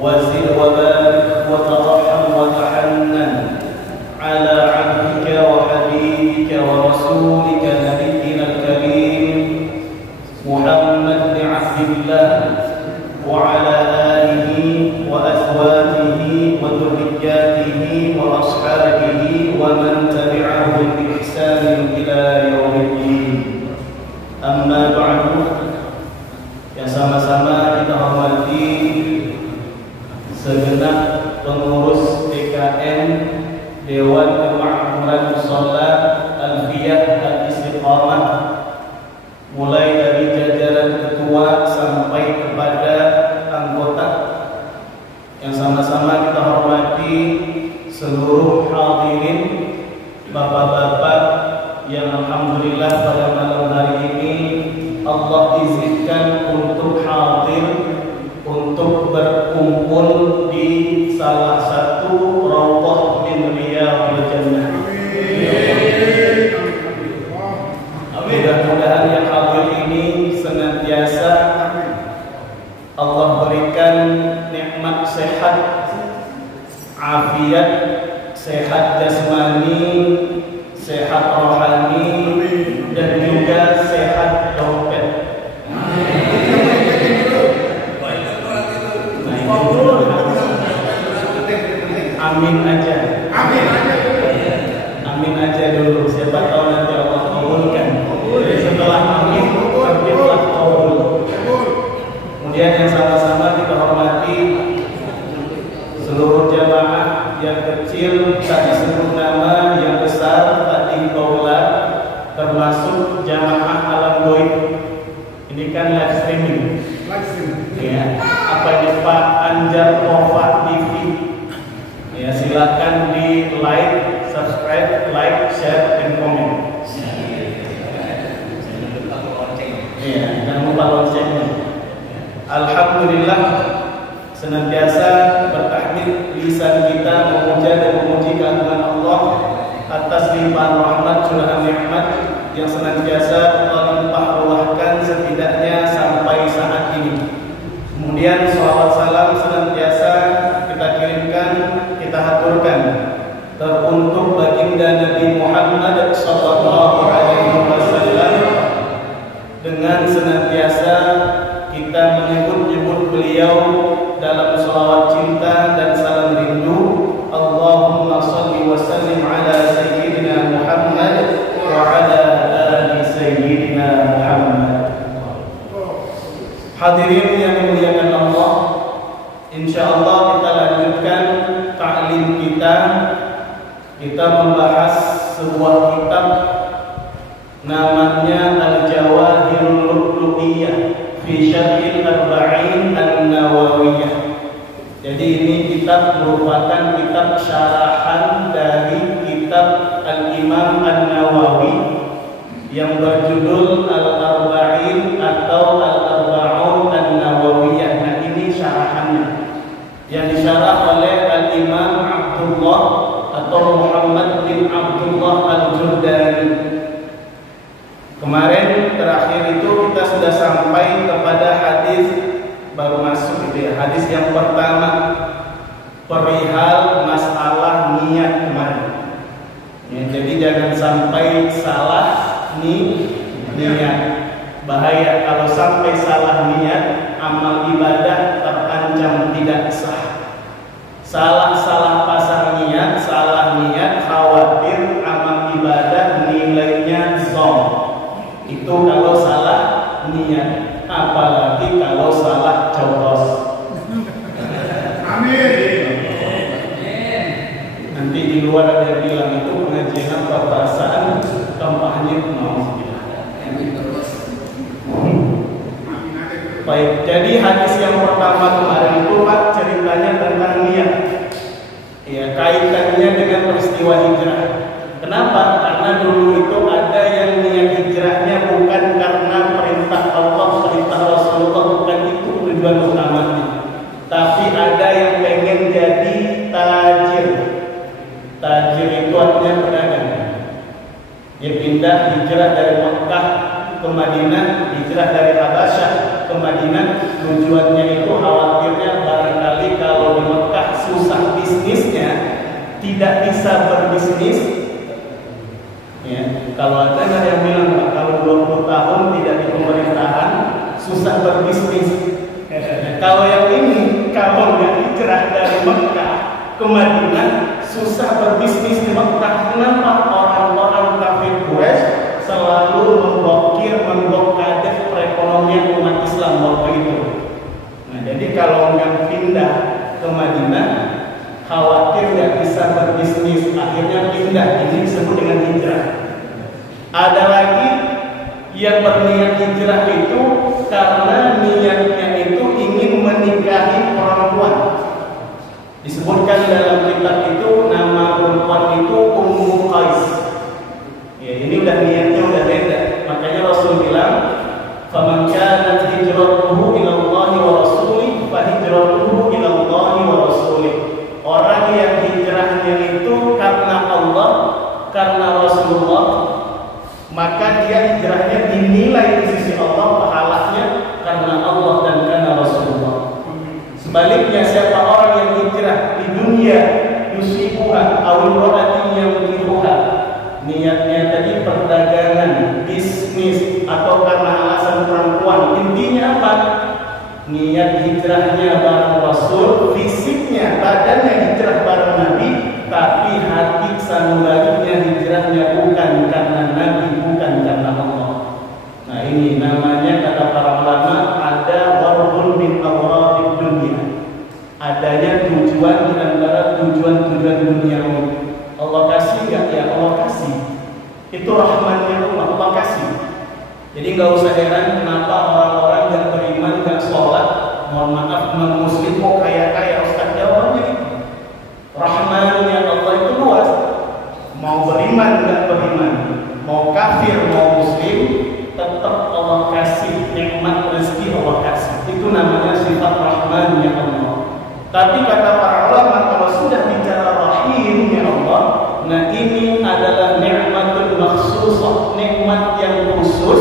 وزد وبارك وترحم وتحنن على عبدك وحبيبك ورسولك نبينا الكريم محمد بن عبد الله وعلى آله وأزواجه وذرياته وأصحابه ومن تبعهم بإحسان إلى يوم الدين. أما بعد, yang sama-sama kita hormati segenap pengurus DKM Dewan Kemakmuran Mushola Alfiyah Al-Istiqamah, mulai dari jajaran ketua sampai kepada anggota, yang sama-sama kita hormati seluruh hadirin, bapak-bapak yang alhamdulillah pada malam hari ini Allah izinkan untuk hadir, untuk berkumpul di salah satu raudhah min riyadhil jannah. Mudah-mudahan yang hadir ini senantiasa Allah berikan nikmat sehat, afiat, sehat jasmani, sehat rohani, dan juga sehat dompet. Amin aja. Amin aja dulu. Siapa tahu nanti Allah kabulkan. Setelah amin, terbitlah kabul. Kemudian yang sama-sama kita hormati seluruh jamaah, yang kecil tak disebut nama, yang besar tak dikaulah, termasuk jamaah alam goib. Ini kan live streaming. Ya, apa ini Pak Anjar Nova TV? Ya, silakan di like, subscribe, share, dan komen. Ya, jangan lupa loncengnya. Alhamdulillah, senantiasa bertahmid lisan kita memuja dan memuji keagungan Allah atas limpahan rahmat curahan nikmat yang senantiasa Allah limpah ruahkan setidaknya sampai saat ini. Kemudian sholawat salam senantiasa kita kirimkan, kita haturkan teruntuk baginda Nabi Muhammad sallallahu alaihi wasallam, dengan senantiasa kita menyebut-nyebut beliau dalam sholawat cinta dan salam rindu. Allahumma shalli wa sallim ala sayyidina Muhammad wa ala ali sayyidina Muhammad. Hadirin yang dimuliakan Allah, insyaallah kita lanjutkan ta'lim kita. Kita membahas sebuah kitab namanya Al-Jawahirul Lu'lu'iyah fi Syarhil Arba'in An-Nawawiyah. Jadi ini kitab merupakan kitab syarahan dari kitab Al-Imam An-Nawawi yang berjudul Al-Arba'in atau Al-Arba'un An-Nawawiyah. Nah, ini syarahannya yang disyarah oleh Al-Imam Abdullah atau Muhammad bin Abdullah Al-Jurdani. Kemarin terakhir itu kita sudah sampai kepada hadis, baru masuk gitu ya, hadis yang pertama perihal masalah niat kemarin ya, jadi jangan sampai salah niat. Bahaya kalau sampai salah niat, amal ibadah terancam tidak sah. Salah pasang niat, salah niat, khawatir amal ibadah nilainya zong. Itu kalau salah niat, apalagi kalau salah coblos. Amin. Nanti di luar ada yang bilang itu pengajian perasaan kampanye mau. Baik, jadi hadis yang pertama kemarin itu Pak ceritanya tentang niat. Ya, kaitannya dengan peristiwa hijrah. Kenapa? Karena dulu itu ada yang niat hijrahnya bukan karena perintah Allah, perintah Rasulullah, bukan itu tujuan utamanya. Tapi ada yang pengen jadi tajir. Tajir itu artinya pedagang. Dia pindah hijrah dari Mekah ke Madinah, hijrah dari Habasyah ke Madinah. Tujuannya itu khawatirnya barangkali kalau tidak bisa berbisnis. Ya, kalau ada yang bilang kalau 20 tahun tidak di pemerintahan susah berbisnis. Kalau yang ini, kalau nggak hijrah dari Mekah ke Madinah susah berbisnis di Mekah. Kenapa? Orang-orang kafir Quraisy selalu memblokade perekonomian umat Islam waktu itu. Nah, jadi kalau nggak pindah ke Madinah, khawatir nggak bisa berbisnis, akhirnya pindah. Ini disebut dengan hijrah. Ada lagi yang berniat hijrah itu karena niatnya itu ingin menikahi perempuan. Disebutkan dalam kitab itu nama perempuan itu Ummu Qais. Ya, ini udah niatnya udah beda. Makanya Rasul bilang, "Faman kanat hijratuhu ila Allah wa rasulih, fa hijratuhu ila Allah wa rasulih." Orang yang hijrahnya itu karena Allah, karena Rasulullah, maka dia hijrahnya dinilai di sisi Allah pahalanya karena Allah dan karena Rasulullah. Sebaliknya, siapa orang yang hijrah di dunia yusibuha awil wa'atin yang yusibuha, niatnya tadi perdagangan, bisnis, atau karena alasan perempuan, intinya apa? Niat hijrahnya bareng Rasul, fisiknya, badannya hijrah bareng Nabi, tapi hati sanubaliknya hijrahnya bukan karena Nabi, bukan karena Allah. Nah, ini namanya kata para ulama ada warbun min awradid dunia. Adanya tujuan di antara tujuan-tujuan duniawi. Allah kasih nggak? Ya Allah kasih. Itu rahmannya Allah kasih. Jadi nggak usah heran kenapa orang-orang yang beriman nggak sholat. Mohon maaf, non-muslim kok kaya-kaya. Ustaz, jawabannya itu rahmannya Allah itu luas. Mau beriman nggak beriman, mau kafir mau muslim, tetap Allah kasih nikmat rezeki, Allah kasih. Itu namanya sifat rahmannya Allah. Tapi kata para ulama, kalau sudah bicara rahimnya Allah, nah ini adalah nikmatul makhsusah, nikmat yang khusus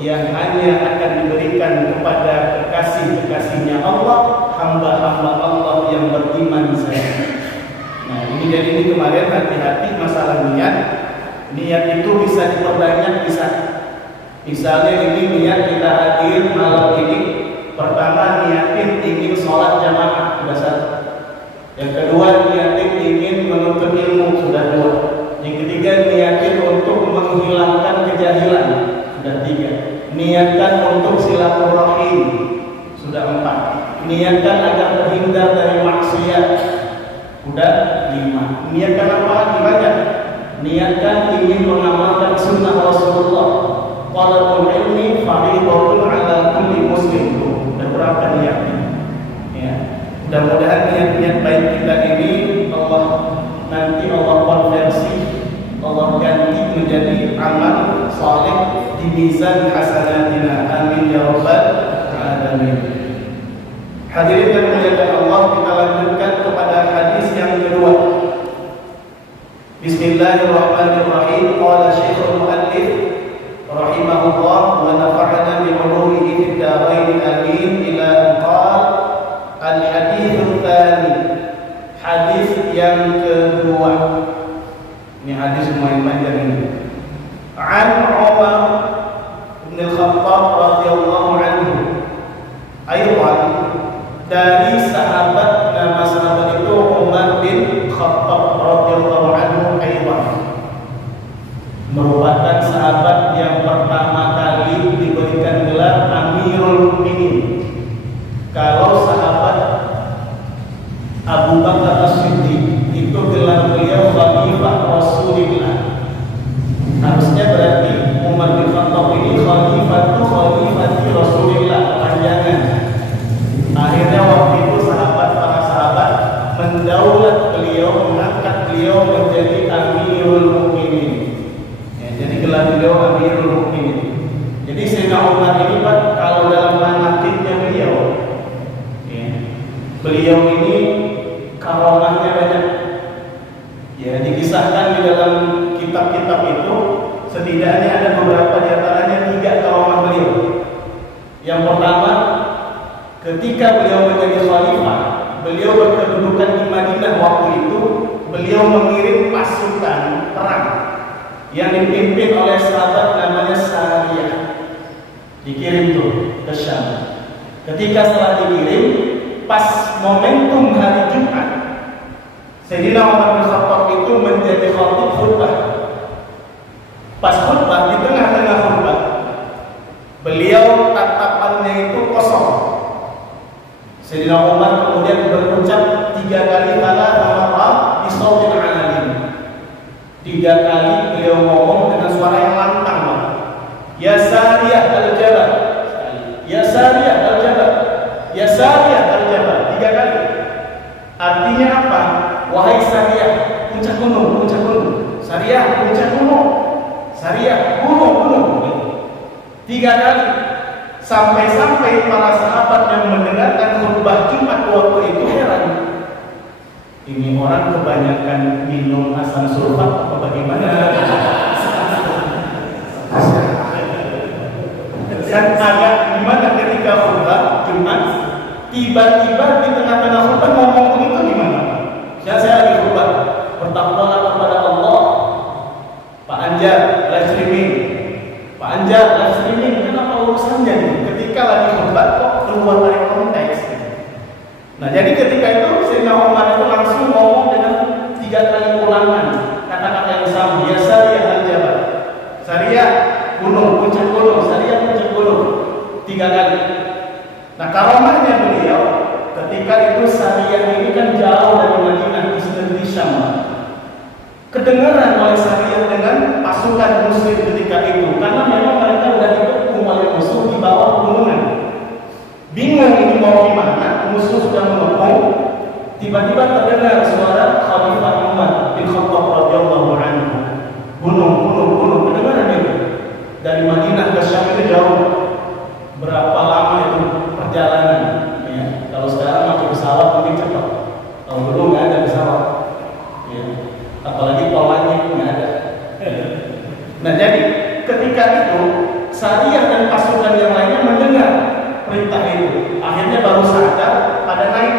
yang hanya akan diberikan kepada kekasih-kekasihnya Allah, hamba-hamba Allah yang beriman saja. Nah, ini jadi ini kemarin hati-hati masalah niat. Niat itu bisa diperbanyak, bisa. Misalnya ini niat kita hadir malam ini, pertama niatin ingin sholat jamaah, sudah satu. Yang kedua niatin ingin menuntut ilmu, sudah dua. Yang ketiga niatin untuk menghilangkan kejahilan, sudah tiga. Niatkan untuk silaturahim, sudah empat. Niatkan agar terhindar dari maksiat, sudah lima. Niatkan apa lagi? Banyak. Niatkan ingin mengamalkan sunnah Rasulullah. Talabul ilmi fardhun 'ala kulli muslim. Dan berapa niatnya? Ya. Mudah-mudahan niat-niat baik kita ini Allah nanti Allah konversi, Allah ganti menjadi amal saleh di mizan hasanatina. Amin ya rabbal alamin. Hadirin yang dimuliakan Allah, kita lanjutkan kepada hadis yang kedua. Bismillahirrahmanirrahim. Qala Syekhul Mu'allif rahimahullah wa nafa'ana bi ulumihi fid dharain amin ila qala al-hadits tsani. Hadis yang kedua. Ini hadis lumayan panjang ini. An Umar bin Al-Khattab radhiyallahu anhu. Aywan, dari sahabat, nama sahabat itu Umar bin Khattab radhiyallahu anhu aywan, merupakan sahabat yang pertama kali diberikan gelar Amirul Mukminin. Kalau sahabat Abu Bakar As-Siddiq itu gelar beliau Khalifah Rasulullah. Harusnya berarti Umar bin Khattab ini Khalifati Rasulullah, panjangan. Akhirnya waktu itu para sahabat mendaulat beliau, mengangkat beliau menjadi Amirul Mukminin. Ya, jadi gelar beliau Amirul Mukminin. Jadi Sayyidina Umar ini Pak, kalau dalam manaqibnya beliau, ya, beliau ini karomahnya banyak. Ya, dikisahkan di dalam kitab-kitab itu setidaknya ada beberapa di antaranya 3 karomah beliau. Yang pertama, ketika beliau menjadi khalifah, beliau berkedudukan di Madinah waktu itu beliau mengirim pasukan perang yang dipimpin oleh sahabat namanya Sariyah. Dikirim tuh ke Syam. Ketika setelah dikirim, pas momentum hari Jumat, Sayyidina Umar bin Khattab itu menjadi khatib khutbah. Pas khutbah, di tengah-tengah khutbah, beliau tatapannya itu kosong. Sayyidina Umar kemudian berucap 3 kali Allah di sautin alamin. 3 kali beliau ngomong dengan suara yang lantang. Ya Sariyah al-Jabal, ya Sariyah al-Jabal, ya Sariyah al-Jabal. 3 kali. Artinya apa? Wahai Sariyah, puncak gunung, puncak gunung. Sariyah, puncak gunung. Sariyah, gunung, gunung. 3 kali. Sampai-sampai para sahabat yang mendengarkan khutbah Jumat waktu itu heran. Ini orang kebanyakan minum asam sulfat apa bagaimana? Dan agak gimana ketika khutbah Jumat, tiba-tiba di tengah-tengah khutbah ngomong begitu gimana? Saya lagi khutbah, bertakwalah kepada Allah. Pak Anjar live streaming, Pak Anjar live streaming, kenapa urusannya nih? Ketika lagi khutbah kok keluar dari konteks. Nah, jadi ketika itu Sayyidina Umar itu langsung ngomong dengan 3 kali ulangan kata-kata yang sama. Ya Sariyah al-Jabal, Sariyah gunung, puncak gunung, Sariyah puncak gunung, 3 kali. Nah, karomahnya beliau ketika itu Sariyah ini kan jauh dari Madinah, di Syam. Kedengaran oleh Sariyah dengan pasukan muslim ketika itu, karena memang mereka sudah dikepung oleh musuh di bawah pegunungan. Bingung ini mau gimana, musuh sudah mengepung. Tiba-tiba terdengar suara Khalifah Umar bin Khattab radhiyallahu anhu. Gunung, gunung, gunung. Kedengaran itu dari Madinah ke Syam itu jauh. Berapa lama itu perjalanan? Ya, kalau sekarang pakai pesawat mungkin cepat. Kalau dulu nggak ada pesawat. Ya. Apalagi polanya nggak ada. Nah, jadi ketika itu Sariyah dan pasukan yang lainnya mendengar perintah itu. Akhirnya baru sadar pada naik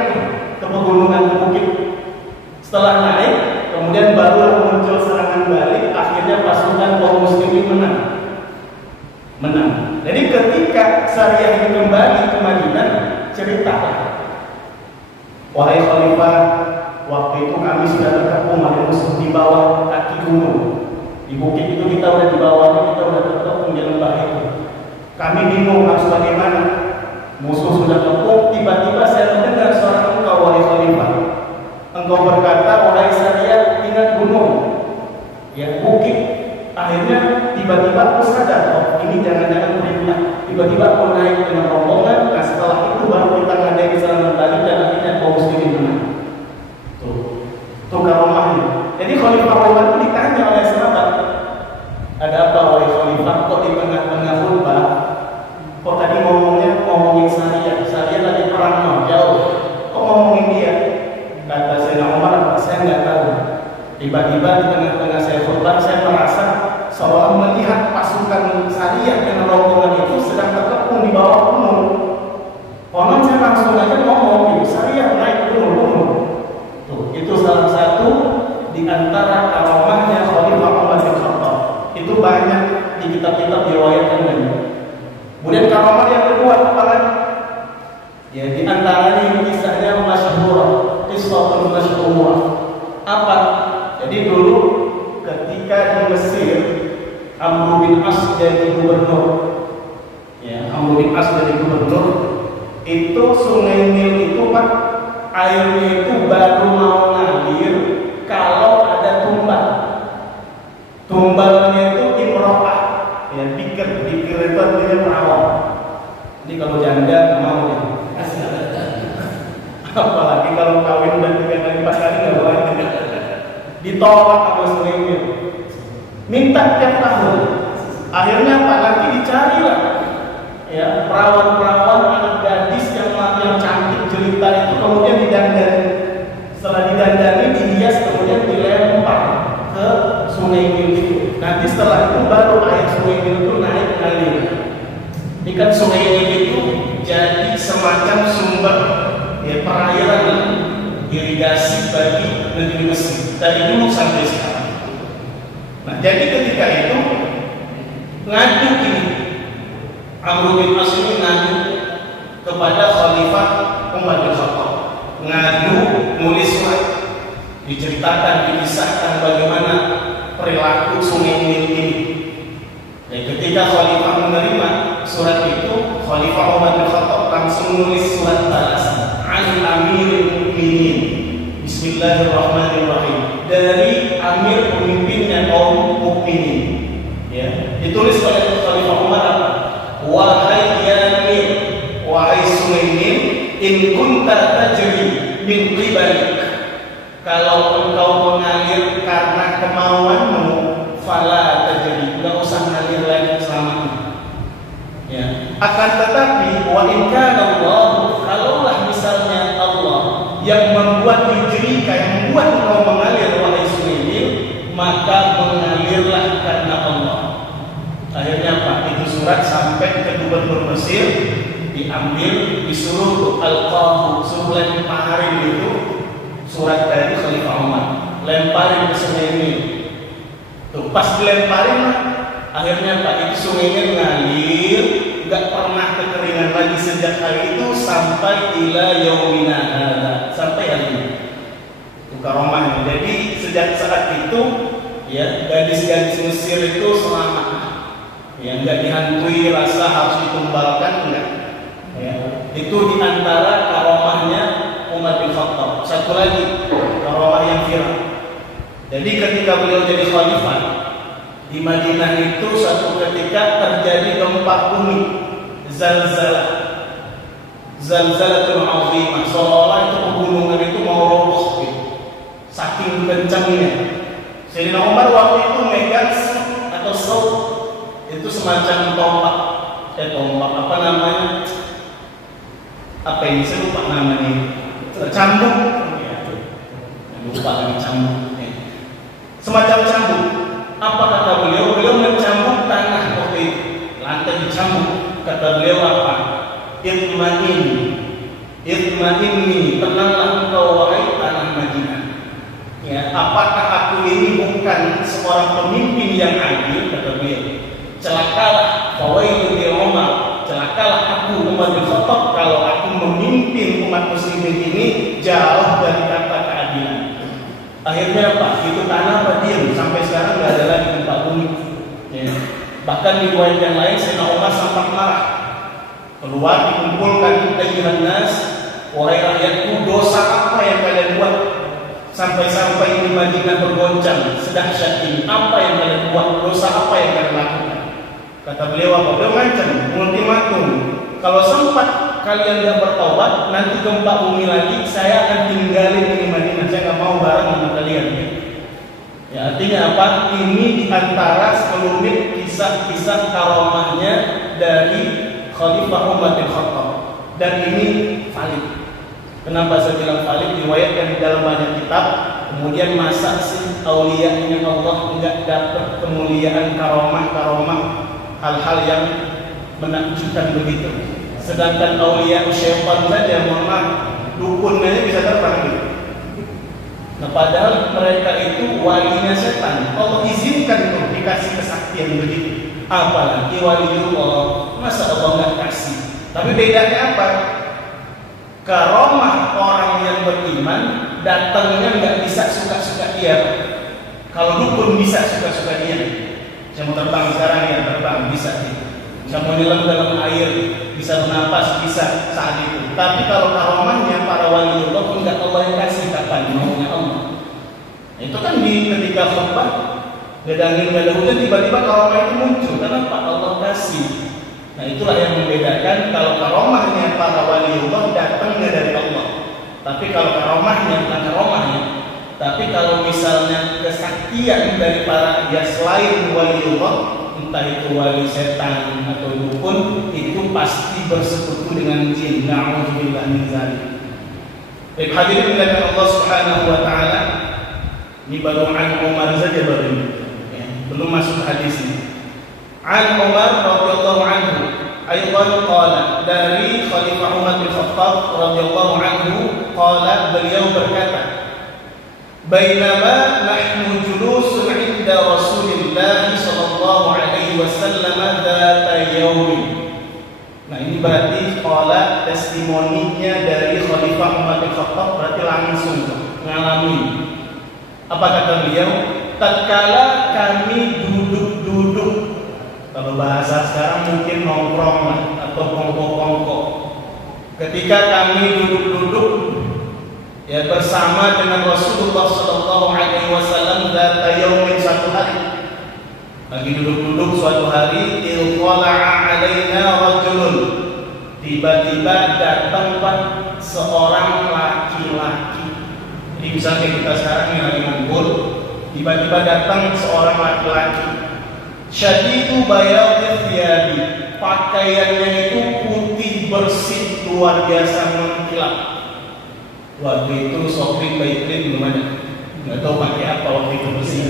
ke pegunungan, ke bukit. Setelah naik, kemudian baru muncul serangan balik. Akhirnya pasukan kaum muslimin menang. Jadi ketika Sariyah ini kembali ke Madinah, cerita, wahai Khalifah, waktu itu kami sudah terkepung oleh musuh di bawah kaki gunung. Di bukit itu kita udah di bawahnya, kita udah terkepung di lembah itu. Kami bingung harus bagaimana. Musuh sudah kepung, tiba-tiba saya mendengar suara engkau, wahai Khalifah. Engkau berkata, wahai Sariyah, ingat gunung, ya bukit. Akhirnya tiba-tiba aku sadar, oh ini jangan-jangan perintah. Tiba-tiba aku naik dengan rombongan. Nah, setelah itu baru kita ngadain serangan balik dan akhirnya kaum muslimin menang. Tuh karomahnya. Jadi Khalifah Umar itu ditanya oleh sahabat, ada apa wahai Khalifah? Kok di tengah-tengah khutbah, kok tadi ngomongin Sariyah? Sariyah lagi perang jauh. Kok ngomongin dia? Kata Sayyidina Umar, saya nggak tahu. Tiba-tiba di tengah-tengah saya khutbah, saya merasa seolah melihat pasukan Sariyah dengan rombongan itu sedang terkepung di bawah gunung. Konon saya langsung aja ngomong, Sariyah naik gunung. Tuh, itu salah satu di antara karomahnya Khalifah Umar bin Khattab. Itu banyak di kitab-kitab diriwayatkan banyak. Kemudian karomah yang kedua apa lagi? Ya, di antaranya ini kisahnya masyhur, kisahul masyhur. Apa? Jadi dulu ketika di Mesir Amr bin As jadi gubernur. Ya, Amr bin As jadi gubernur. Itu Sungai Nil itu Pak, airnya itu baru mau ngalir kalau ada tumbal. Tumbalnya itu imro'ah, ya bikir itu artinya perawan. Jadi kalau janda nggak mau ya. Apalagi kalau kawin udah 3 kali 4 kali nggak boleh. Ditolak sama Sungai Nil. Minta tiap tahun. Akhirnya apa? Lagi dicari lah. Ya, perawan-perawan anak gadis yang cantik jelita itu kemudian didandani. Setelah didandani, dihias, kemudian dilempar ke Sungai Nil itu. Nanti setelah itu baru air Sungai Nil itu naik ngalir. Ini kan Sungai Nil itu jadi semacam sumber ya perairan irigasi bagi negeri Mesir. dari dulu sampai sekarang. Nah, jadi ketika itu ngadu ini Amr bin As ini ngadu kepada Khalifah Umar bin Khattab, ngadu nulis surat, diceritakan, dikisahkan bagaimana perilaku Sumaymin ini. Dan ketika Khalifah menerima surat itu, Khalifah Umar bin Khattab langsung menulis surat balasan an Amirul Mukminin, Bismillahirrahmanirrahim, dari Amir pemimpinnya kaum mukminin. Ya, ditulis oleh Khalifah Umar apa? Wahai Amir, wahai Sumaymin, in kunta tajri min qibalik, kalau engkau mengalir karena kemauanmu, fala tajri, enggak usah mengalir lagi selamanya. Ya. Akan tetapi wa in kana Allah, kalaulah misalnya Allah yang membuat hijrika, yang membuat engkau mengalir wahai Sumaymin, maka mengalirlah karena Allah. Akhirnya Pak, itu surat sampai ke gubernur Mesir, diambil, disuruh al-Qahu, suruh lemparin itu surat dari Khalifah Umar, lemparin ke Sumaymin. Tuh pas dilemparin, akhirnya Pak, itu Sumaymin ngalir, nggak pernah kekeringan lagi sejak hari itu sampai ila yaumina hadza, sampai hari ini. Itu karomahnya. Jadi sejak saat itu ya gadis-gadis Mesir itu selamat. Ya, enggak dihantui rasa harus ditumbalkan, enggak. Ya, itu diantara karomahnya Umar bin Khattab. Satu lagi karomah yang viral. Jadi ketika beliau jadi khalifah di Madinah itu, satu ketika terjadi gempa bumi, zalzalatul azimah, seolah-olah itu pegunungan itu mau roboh gitu, saking kencangnya. Sayyidina Umar waktu itu megang atau saut, itu semacam tombak apa namanya, apa ini, saya lupa namanya, cambuk ya, lupa lagi cambuk ya. Semacam cambuk. Apa kata beliau? Beliau mencambuk tanah waktu itu, lantai dicambuk. Kata beliau apa? Itma'inni, tenanglah engkau wahai tanah Madinah. Ya, apakah aku ini bukan seorang pemimpin yang adil? Kata beliau. Celakalah, fawailun li Umar, celakalah aku Umar bin Khattab kalau aku memimpin umat muslimin ini jauh dari kata keadilan. Akhirnya Pak, itu tanah diam sampai sekarang nggak ada lagi gempa bumi. Ya. Bahkan di riwayat yang lain, Sayyidina Umar sempat marah, keluar dikumpulkan ayuhan nas, wahai rakyatku, dosa apa yang kalian buat sampai-sampai di Madinah bergoncang sedahsyat ini? Apa yang kalian buat? Dosa apa yang kalian lakukan? Kata beliau apa? Beliau ngancam, ultimatum, kalau sempat kalian tidak bertobat, nanti gempa bumi lagi, saya akan tinggalin ini Madinah, saya nggak mau bareng sama kalian. Ya, artinya apa? Ini diantara sekelumit kisah-kisah karomahnya dari Khalifah Umar bin Khattab, dan ini valid. Kenapa saya bilang valid? Diriwayatkan di dalam banyak kitab. Kemudian masa sih aulianya Allah enggak dapat kemuliaan karomah hal-hal yang menakjubkan begitu. Sedangkan aulia syaitan saja, mohon maaf, dukunnya bisa terbang gitu. Nah, padahal mereka itu walinya setan. Allah izinkan untuk dikasih kesaktian begitu. Apalagi waliullah, masa Allah nggak kasih? Tapi bedanya apa? Karomah orang yang beriman datangnya nggak bisa suka-suka dia. Kalau dukun bisa suka-suka dia. Saya mau terbang sekarang ya, terbang bisa. Saya mau nyelam dalam air, bisa bernapas, bisa saat itu. Tapi kalau karomahnya para waliullah enggak, Allah yang kasih kapan maunya Allah. Nah, itu kan di ketika khutbah gedangin gak ada hujan, tiba-tiba karomah itu muncul. Kenapa? Allah kasih. Nah, itulah yang membedakan kalau karomahnya para waliullah datangnya dari Allah. Tapi kalau karomahnya bukan karomahnya, tapi kalau misalnya kesaktian dari para ya selain waliullah, entah itu wali setan atau dukun, itu pasti bersekutu dengan jin. Na'udzubillah min dzalik. Baik, hadirin dimuliakan Allah Subhanahu wa taala. Ini baru an Umar saja baru ini. Ya, belum masuk hadis ini. An Umar radhiyallahu anhu aydan qala, dari Khalifah Umar bin Khattab radhiyallahu anhu qala, beliau berkata, Bainama nahnu julusun 'inda Rasulillah sallallahu alaihi wasallam dzata yaumin. Nah, ini berarti qala testimoninya dari Khalifah Umar bin Khattab, berarti langsung mengalami. Apa kata beliau? Tatkala kami duduk-duduk, kalau bahasa sekarang mungkin nongkrong atau kongko-kongko. Ketika kami duduk-duduk ya bersama dengan Rasulullah sallallahu alaihi wasallam dzata yaumin, satu hari. Lagi duduk-duduk suatu hari, ilqala'a alaina rajulun. Tiba-tiba datang seorang laki-laki. Jadi misalnya kita sekarang yang lagi ngumpul, tiba-tiba datang seorang laki-laki. Syadidu bayadil thiyabi, pakaiannya itu putih bersih luar biasa mengkilap. Waktu itu Sofri Baikrin belum ada, nggak tahu pakai apa waktu itu bersih.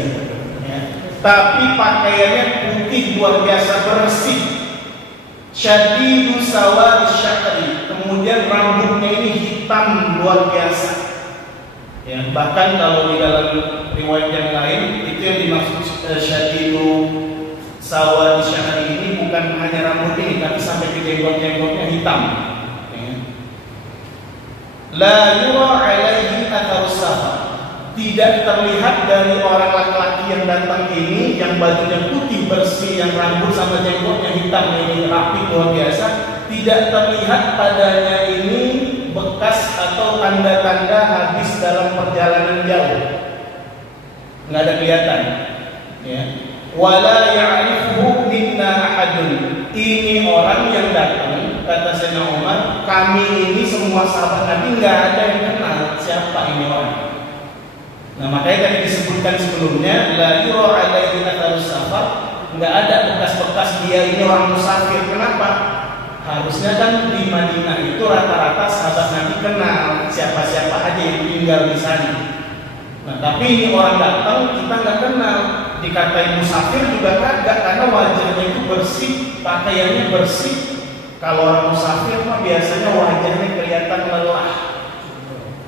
Ya. Tapi pakaiannya putih luar biasa bersih. Syadidu sawadi syakri, kemudian rambutnya ini hitam luar biasa. Ya, bahkan kalau di dalam riwayat yang lain itu yang dimaksud syadidu sawadi syakri ini bukan hanya rambut ini, tapi sampai ke jenggot-jenggotnya hitam. La yura alaihi atharus safar. Tidak terlihat dari orang laki-laki yang datang ini, yang bajunya putih bersih, yang rambut sama jenggotnya hitam ini rapi luar biasa, tidak terlihat padanya ini bekas atau tanda-tanda habis dalam perjalanan jauh. Nggak ada kelihatan. Ya. Wala ya'rifuhu minna ahadun. Ini orang yang datang, kata Sayyidina Umar, kami ini semua sahabat Nabi nggak ada yang kenal siapa ini orang. Nah, makanya tadi disebutkan sebelumnya, la yura alaihi atharus safar, nggak ada bekas-bekas dia ini orang musafir. Kenapa? Harusnya kan di Madinah itu rata-rata sahabat Nabi kenal siapa-siapa aja yang tinggal di sana. Nah, tapi ini orang datang kita nggak kenal, dikatain musafir juga kagak, karena wajahnya itu bersih, pakaiannya bersih. Kalau orang musafir mah biasanya wajahnya kelihatan lelah.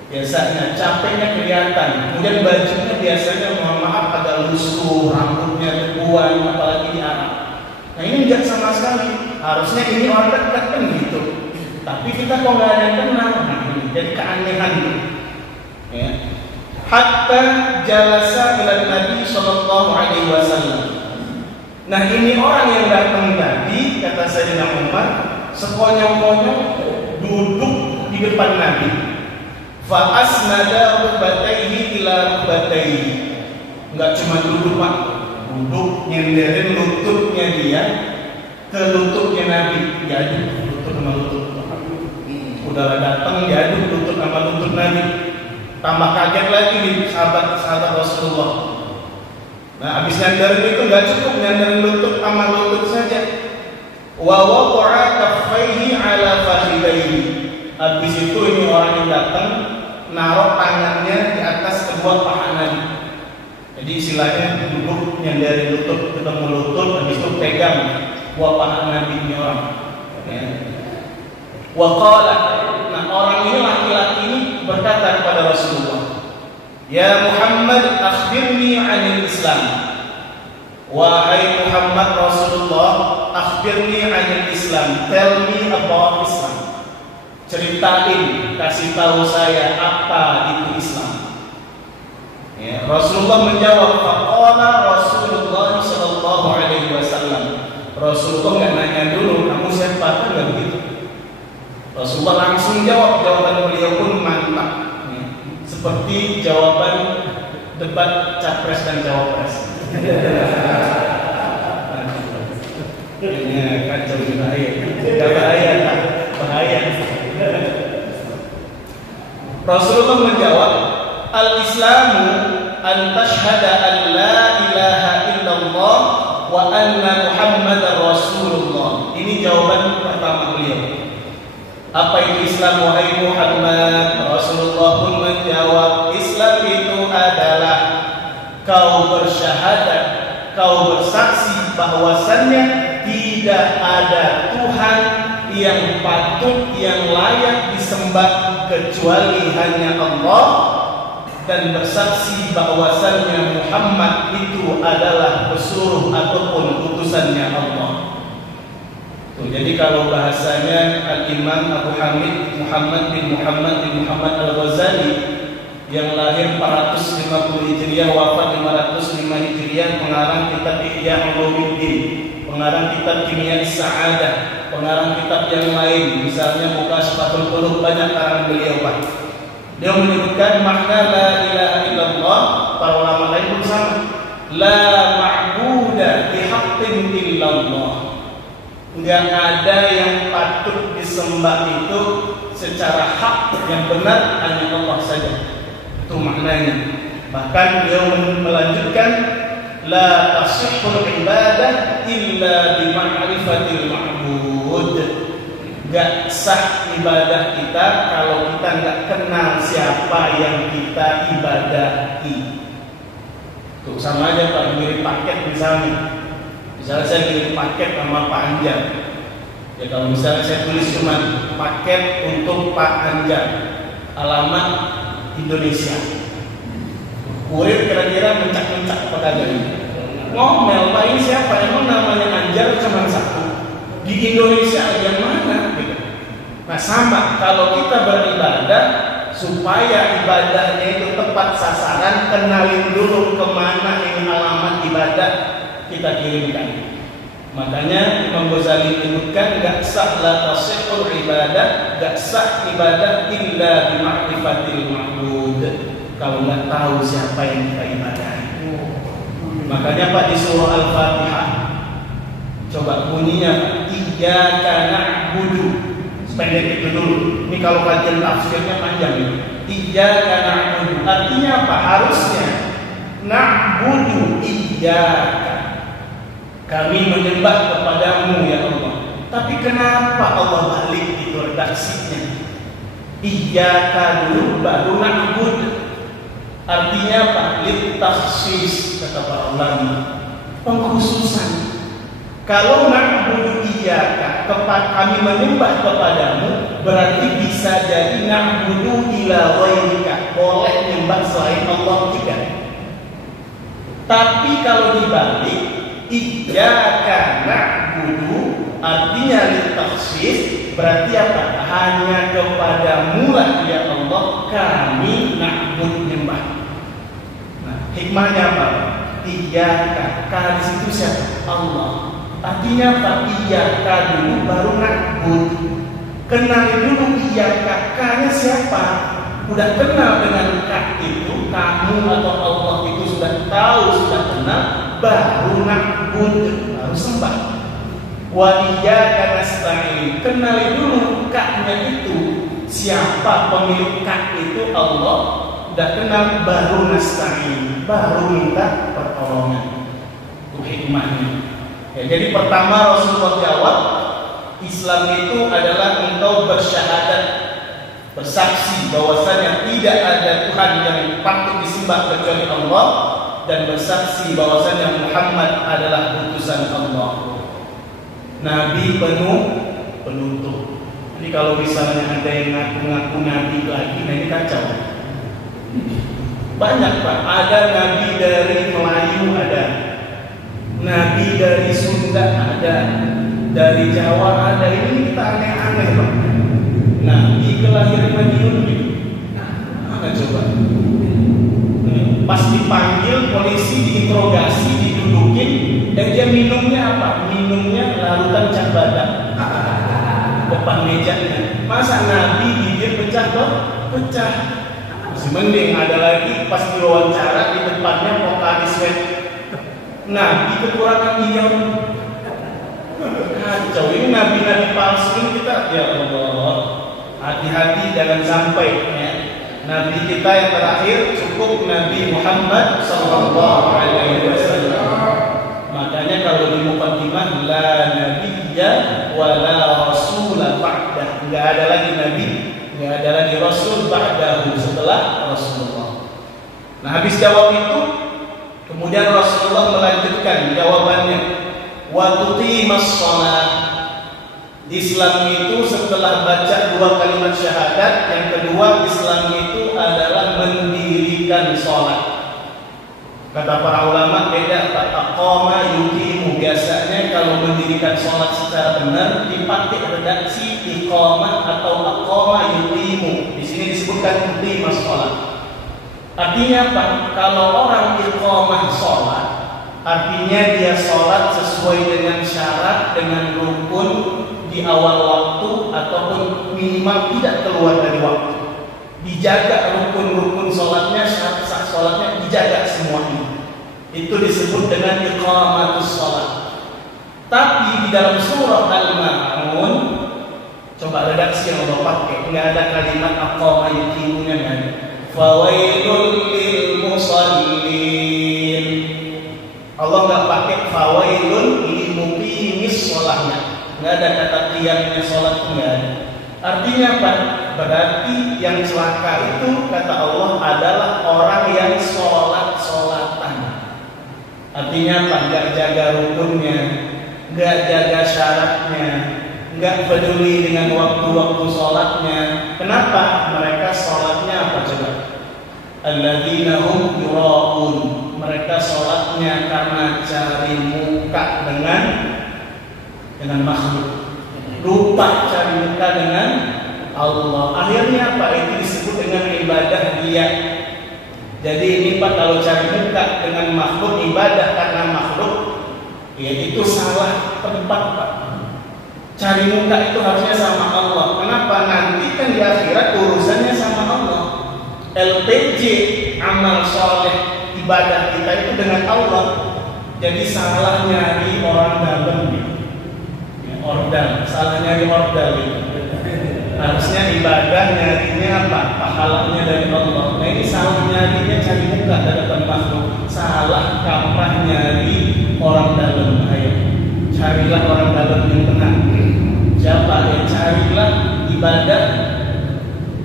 Biasanya capeknya kelihatan, kemudian bajunya biasanya mohon maaf agak lusuh, rambutnya debuan, apalagi di Arab. Nah, ini enggak sama sekali. Harusnya ini orang dekat kan gitu. Tapi kita kok nggak ada yang kenal, nah, ini jadi keanehan. Ya. Hatta jalasa ila Nabi sallallahu alaihi wasallam. Nah, ini orang yang datang tadi, kata Sayyidina Umar, sekonyong-konyong duduk di depan Nabi. Fa asnada rukbatayhi ila rukbatayhi. Enggak cuma duduk, Pak. Duduk nyenderin lututnya dia ke lututnya Nabi. Diaduk lutut sama lutut. Udah datang diaduk lutut sama lutut Nabi. Tambah kaget lagi nih sahabat Rasulullah. Nah, habis nyandarin itu nggak cukup nyandarin lutut sama lutut saja. Wa waqa'a kaffaihi ala fakhidaihi. Habis itu ini orang yang datang naruh tangannya di atas kedua paha Nabi. Jadi istilahnya duduk nyandarin lutut ketemu lutut, habis itu pegang dua paha Nabi ini orang. Ya. Wa qala, nah orang ini laki-laki ini berkata kepada Rasulullah, ya Muhammad, akhbirni 'anil Islam. Wahai Muhammad Rasulullah, akhbirni 'anil Islam. Tell me about Islam. Ceritain, kasih tahu saya apa itu Islam. Ya, Rasulullah menjawab, faqala Rasulullah sallallahu alaihi wasallam. Rasulullah nggak nanya dulu, kamu siapa? Enggak begitu. Rasulullah langsung jawab, jawaban beliau pun mantap. Seperti jawaban debat capres dan cawapres. Ini kacau bahaya. Bahaya. Rasulullah menjawab, al-Islamu an tashhada an la ilaha illallah wa anna Muhammadar Rasulullah. Ini jawaban pertama beliau. Apa itu Islam, wahai Muhammad? Rasulullah pun menjawab, Islam itu adalah kau bersyahadat, kau bersaksi bahwasannya tidak ada Tuhan yang patut, yang layak disembah kecuali hanya Allah, dan bersaksi bahwasannya Muhammad itu adalah pesuruh ataupun utusannya Allah. Tuh, jadi kalau bahasanya Al-Imam Abu Hamid Muhammad bin Muhammad Al-Ghazali yang lahir 450 Hijriah wafat 505 Hijriah, pengarang kitab Ihya Ulumuddin, pengarang kitab Kimia Sa'adah, pengarang kitab yang lain misalnya Muqashfatul Qulub, banyak karangan beliau Pak. Dia menyebutkan makna la ilaha illallah, para ulama lain pun sama. La ma'buda bihaqqin illallah. Enggak ada yang patut disembah itu secara hak yang benar hanya Allah saja. Itu maknanya. Bahkan beliau melanjutkan la tasihhul ibadah illa bi ma'rifatil ma'bud. Gak sah ibadah kita kalau kita gak kenal siapa yang kita ibadahi. Tuh sama aja Pak, ngirim paket misalnya saya kirim paket sama Pak Anjar. Ya kalau misalnya saya tulis cuma paket untuk Pak Anjar, alamat Indonesia, kurir kira-kira mencak-mencak pedagangnya, ngomel Pak ini siapa, emang namanya Anjar cuma satu di Indonesia yang mana gitu. Nah sama kalau kita beribadah, supaya ibadahnya itu tepat sasaran, kenalin dulu kemana ini alamat ibadah kita kirimkan. Makanya Imam Ghazali menyebutkan gak sah la tasihhul ibadah, gak sah ibadah illa bi ma'rifatil ma'bud, kalau nggak tahu siapa yang kita ibadahi. Makanya Pak di surah Al-Fatihah coba bunyinya Pak, iyyaka na'budu, pendek itu dulu. Ini kalau kajian tafsirnya panjang ya. Iyyaka na'budu artinya apa? Harusnya na'budu iyyaka, kami menyembah kepadamu ya Allah. Tapi kenapa Allah balik itu redaksinya? Iyyaka dulu baru na'bud. Artinya apa? Litakhsis, kata para ulama, pengkhususan. Kalau na'budu iyyaka, kami menyembah kepadamu, berarti bisa jadi na'budu ila ghairika, boleh menyembah selain Allah juga. Tapi kalau dibalik, iyyaka na'budu artinya litakhsis, berarti apa? Hanya kepadamu lah ya Allah kami na'bud menyembah. Nah, hikmahnya apa? Iyyaka, di situ siapa? Allah. Artinya apa? Iyyaka dulu baru na'bud. Kenali dulu iyyaka, nya siapa? Udah kenal dengan ka itu, kamu atau Allah itu sudah tahu, sudah kenal, baru na'bud, baru sembah. Wa iyyaka nasta'in, kenali dulu ka-nya itu siapa, pemilik ka itu Allah, udah kenal, baru nasta'in, baru minta pertolongan. Itu hikmahnya. Ya, jadi pertama Rasulullah jawab, Islam itu adalah engkau bersyahadat, bersaksi bahwasanya tidak ada Tuhan yang patut disembah kecuali Allah, dan bersaksi bahwasanya Muhammad adalah utusan Allah. Nabi penutup. Jadi kalau misalnya ada yang ngaku-ngaku nabi lagi, nah ini kacau. Banyak Pak, ada nabi dari Melayu, ada nabi dari Sunda, ada dari Jawa, ada. Ini kita aneh-aneh Pak. Nabi kelahiran Madiun gitu. Mana coba? Pas dipanggil polisi, diinterogasi, didudukin, dan dia minumnya apa? Minumnya larutan cak badak depan mejanya. Masa Nabi bibir pecah kok? Pecah. Masih mending ada lagi pas diwawancara di depannya Pokari Sweat. Nabi kekurangan ion. Kacau, ini nabi-nabi palsu ini kita, ya Allah, hati-hati jangan sampai ya. Nabi kita yang terakhir cukup Nabi Muhammad sallallahu alaihi wasallam. Makanya kalau di muqaddimah la nabiyya wa la rasul ba'dah, enggak ada lagi nabi, enggak ada lagi rasul ba'dahu, setelah Rasulullah. Nah, habis jawab itu kemudian Rasulullah melanjutkan jawabannya, wa tuqimas shalah. Islam itu setelah baca dua kalimat syahadat, yang kedua Islam itu adalah mendirikan sholat. Kata para ulama beda kata aqama yuqimu. Biasanya kalau mendirikan sholat secara benar dipakai redaksi iqamah atau aqama yuqimu. Di sini disebutkan yuqima sholat. Artinya apa? Kalau orang iqamah sholat, artinya dia sholat sesuai dengan syarat, dengan rukun di awal waktu ataupun minimal tidak keluar dari waktu. Dijaga rukun-rukun sholatnya, syarat sholatnya dijaga semua ini. Itu disebut dengan iqamatus sholat. Tapi di dalam surah Al-Ma'un, coba redaksi yang Allah pakai, nggak ada kalimat aqama yuqimunya kan? Fawailul lil musallin. Allah nggak pakai fawailun lil muqimis sholatnya. Nggak ada kata qiyamnya sholat itu nggak ada. Artinya apa? Berarti yang celaka itu kata Allah adalah orang yang sholat-sholatan. Artinya apa? Nggak jaga rukunnya, nggak jaga syaratnya, nggak peduli dengan waktu-waktu sholatnya. Kenapa? Mereka sholatnya apa coba? Alladzina hum yura'un. Mereka sholatnya karena cari muka dengan makhluk. Lupa cari muka dengan Allah. Akhirnya apa? Itu disebut dengan ibadah dia. Jadi ini Pak, kalau cari muka dengan makhluk, ibadah karena makhluk, ya itu salah tempat Pak. Cari muka itu harusnya sama Allah. Kenapa? Nanti kan di akhirat urusannya sama Allah. LPG, amal soleh, ibadah kita itu dengan Allah. Jadi salah nyari orang dalam gitu. Ordal, salah nyari ordal gitu. Harusnya ibadah nyarinya apa? Pahalanya dari Allah. Nah ini salah nyarinya cari muka dari makhluk. Salah kaprah nyari orang dalam. Ayo, carilah orang dalam yang benar. Siapa ya? Carilah ibadah,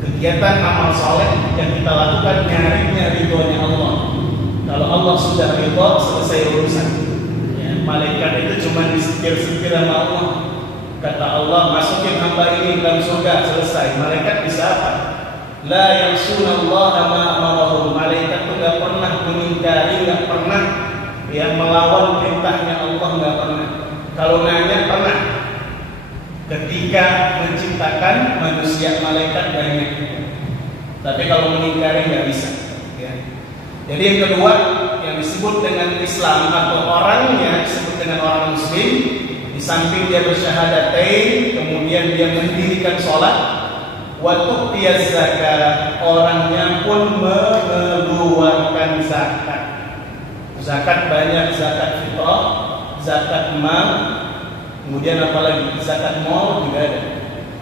kegiatan amal soleh yang kita lakukan nyari ridhonya Allah. Kalau Allah sudah ridho, selesai urusan. Ya, malaikat itu cuma disetir-setir sama Allah. Kata Allah, masukin hamba ini dalam surga, selesai. Malaikat bisa apa? La ya'sunallaha ma amarahum. Malaikat itu nggak pernah mengingkari, nggak pernah yang melawan perintahnya Allah, nggak pernah. Kalau nanya pernah. Ketika menciptakan manusia, malaikat banyak. Tapi kalau mengingkari nggak bisa. Ya. Jadi yang kedua yang disebut dengan Islam atau orangnya disebut dengan orang Muslim. Di samping dia bersyahadatain, kemudian dia mendirikan sholat, wa tu'tiyaz zakat, orangnya pun mengeluarkan zakat. Zakat banyak, zakat fitrah, zakat mal, kemudian apalagi zakat mal juga ada.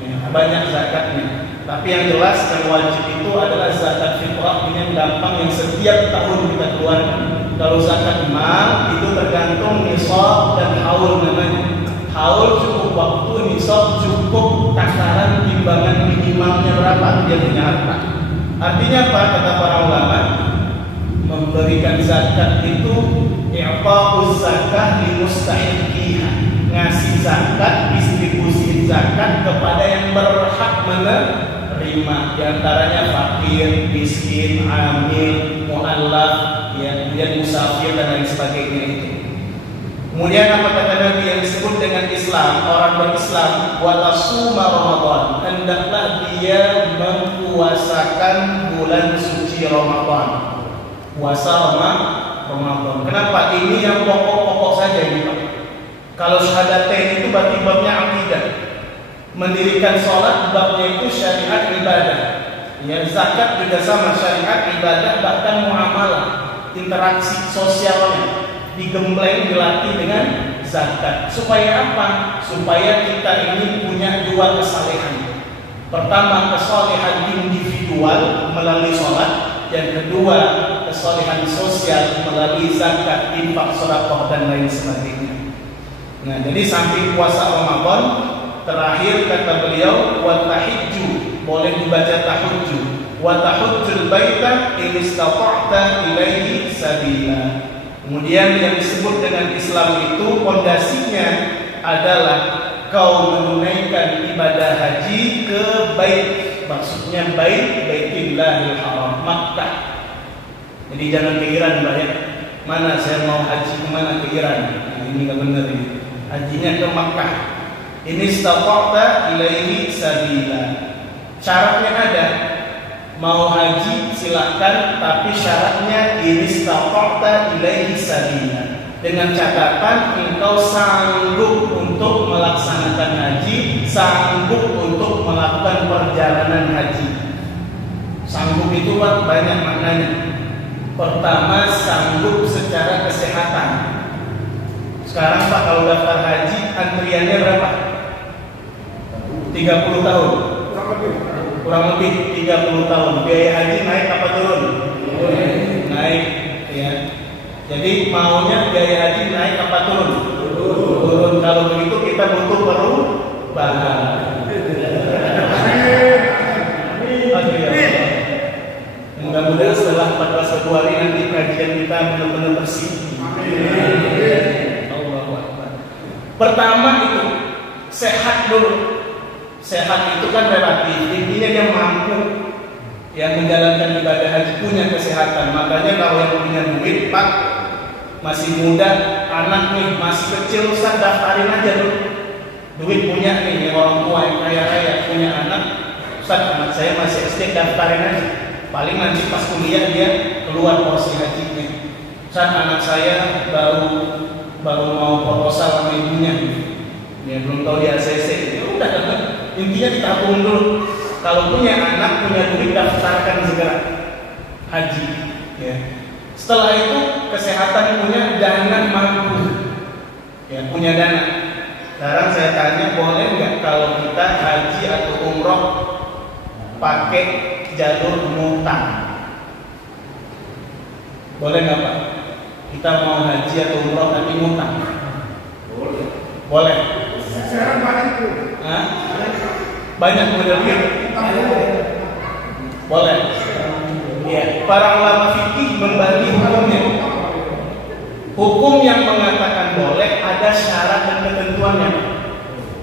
Ya, banyak zakatnya. Tapi yang jelas yang wajib itu adalah zakat fitrah, ini yang gampang, yang setiap tahun kita keluarkan. Kalau zakat mal itu tergantung nisab dan haul namanya. Haul cukup waktu, nisab cukup takaran timbangan minimalnya berapa dia punya harta. Artinya apa? Kata para ulama, memberikan zakat itu i'ta'uz zakah li mustahiqiha, ngasih zakat, distribusi zakat kepada yang berhak menerima. Di antaranya fakir, miskin, amil, mu'allaf, ya, kemudian musafir dan lain sebagainya itu. Kemudian apa kata Nabi yang disebut dengan Islam, orang berislam, wa tasuma Ramadan, hendaklah dia mempuasakan bulan suci Ramadan. Puasa Ramadan. Kenapa? Ini yang pokok-pokok saja ini Pak. Kalau syahadatain itu berarti babnya akidah. Mendirikan sholat babnya itu syariat ibadah. Ya, zakat juga sama, syariat ibadah, bahkan muamalah, interaksi sosialnya digembleng, dilatih dengan zakat. Supaya apa? Supaya kita ini punya dua kesalehan. Pertama, kesalehan individual melalui sholat. Yang kedua, kesalehan sosial melalui zakat, infak, sedekah dan lain sebagainya. Nah, jadi samping puasa Ramadan, terakhir kata beliau, wa tahijju, boleh dibaca tahajud. Wa tahujjul baita in istata'ta ilaihi sabila. Kemudian yang disebut dengan Islam itu pondasinya adalah kau menunaikan ibadah haji ke bait maksudnya Baitillahil Haram, Makkah. Jadi jangan ke Iran, Mbak ya. Mana saya mau haji kemana, ke Iran? Nah, ini nggak benar ini. Hajinya ke Makkah. Ini istata'ta ilaihi sabila. Syaratnya ada. Mau haji silakan, tapi syaratnya ini istata'ta ilaihi sabila. Dengan catatan engkau sanggup untuk melaksanakan haji, sanggup untuk melakukan perjalanan haji. Sanggup itu Pak banyak maknanya. Pertama, sanggup secara kesehatan. Sekarang Pak kalau daftar haji antriannya berapa? 30 tahun. Kurang lebih 30 tahun. Biaya haji naik apa turun? Naik ya. Jadi maunya biaya haji naik apa turun? Turun. Kalau begitu kita butuh perubahan. Mudah-mudahan setelah 14 Februari nanti kajian kita benar-benar bersih. Allahu Akbar. Pertama itu sehat dulu. Sehat itu kan relatif. Intinya dia mampu yang menjalankan ibadah haji, punya kesehatan. Makanya kalau yang punya duit Pak, masih muda, anak nih masih kecil, Ustaz daftarin aja dulu. Duit punya nih, orang tua yang kaya-kaya punya anak, Ustaz anak saya masih SD, daftarin aja. Paling nanti pas kuliah dia keluar porsi hajinya. Ustaz anak saya baru mau proposal sama ibunya, dia belum tahu di ACC. Ya udah, intinya ditabung dulu. Kalau punya anak, punya duit, daftarkan segera haji. Ya. Setelah itu kesehatan, punya dana mampu, ya punya dana. Sekarang saya tanya, boleh nggak kalau kita haji atau umroh pakai jalur mutang? Boleh nggak Pak? Kita mau haji atau umroh tapi mutang? Boleh. Boleh. Sekarang banyak itu. Hah? Banyak model gitu. Boleh. Ya, para ulama fikih membagi hukumnya. Hukum yang mengatakan boleh ada syarat dan ketentuannya.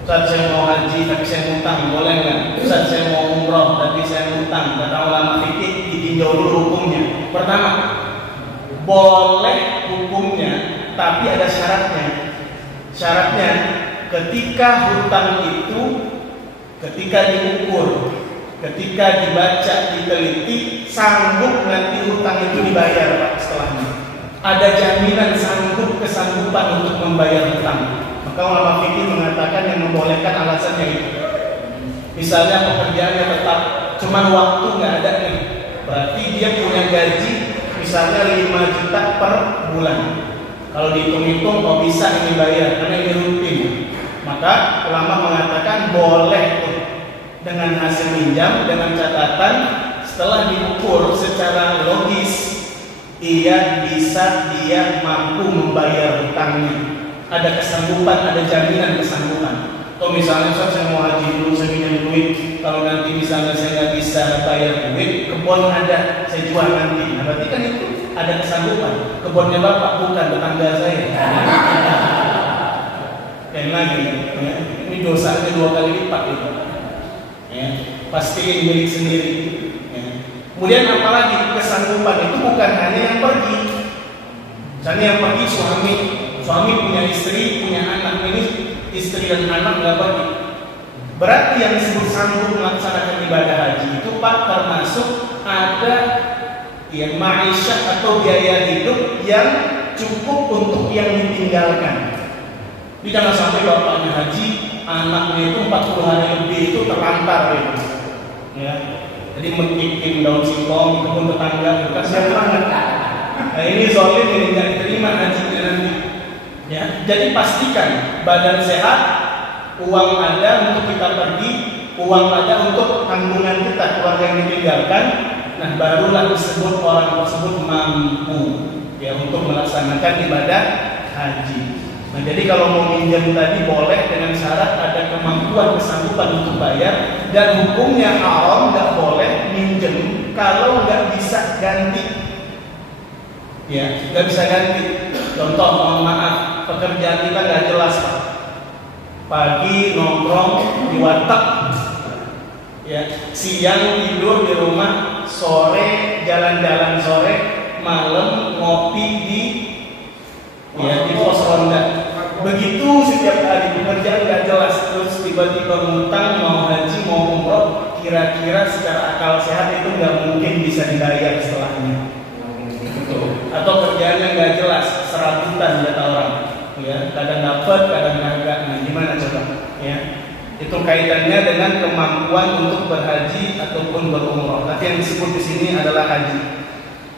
Ustaz saya mau haji tapi saya ngutang, boleh nggak? Ustaz saya mau umroh tapi saya ngutang. Kata ulama fikih ditinjau dulu hukumnya. Pertama, boleh hukumnya, tapi ada syaratnya. Syaratnya ketika hutang itu, ketika diukur, ketika dibaca, diteliti, sanggup nanti hutang itu dibayar Pak setelahnya. Ada jaminan sanggup, kesanggupan untuk membayar hutang. Maka ulama fikih mengatakan yang membolehkan alasannya itu. Misalnya pekerjaannya tetap, cuma waktu nggak ada nih. Berarti dia punya gaji misalnya 5 juta per bulan. Kalau dihitung-hitung kok bisa ini bayar karena ini rutin. Maka ulama mengatakan boleh dengan hasil minjam, dengan catatan setelah diukur secara logis dia mampu membayar hutangnya, ada kesanggupan, ada jaminan kesanggupan. Atau misalnya saya mau haji dulu, saya pinjam duit, kalau nanti misalnya saya nggak bisa bayar duit, kebun ada, saya jual nanti. Nah, berarti kan itu ada kesanggupan. Kebunnya Bapak, bukan tetangga saya. Dan lagi, ya, ini dosanya 2 kali lipat itu. Ya, pastiin milik sendiri. Ya. Kemudian apalagi kesanggupan itu bukan hanya yang pergi. Misalnya yang pergi suami punya istri, punya anak, ini istri dan anak nggak pergi. Berarti yang disebut sanggup melaksanakan ibadah haji itu Pak termasuk ada ya ma'isyah atau biaya hidup yang cukup untuk yang ditinggalkan. Jadi jangan sampai bapaknya haji, anaknya itu 40 hari lebih itu terlantar gitu. Ya. Jadi menikmati daun singkong, kebun tetangga, itu kasihan banget. Nah ini zolim, ini nggak diterima hajinya nanti. Ya, jadi pastikan badan sehat, uang ada untuk kita pergi, uang ada untuk tanggungan kita, keluarga yang ditinggalkan. Nah barulah disebut orang tersebut mampu ya untuk melaksanakan ibadah haji. Nah jadi kalau mau minjam tadi boleh dengan syarat ada kemampuan kesanggupan untuk bayar, dan hukumnya haram, nggak boleh minjem kalau nggak bisa ganti. Ya, nggak bisa ganti. Contoh, mohon maaf, pekerjaan kita nggak jelas Pak. Pagi nongkrong di warteg, Ya, siang tidur di rumah, sore jalan-jalan sore, malam ngopi di pos ronda. Begitu setiap hari pekerjaan gak jelas, terus tiba-tiba ngutang mau haji mau umroh, kira-kira secara akal sehat itu nggak mungkin bisa dibayar setelahnya. Atau kerjaannya nggak jelas, serabutan kata orang, ya kadang dapat kadang enggak. Nah gimana coba? Ya itu kaitannya dengan kemampuan untuk berhaji ataupun berumroh. Tapi yang disebut di sini adalah haji.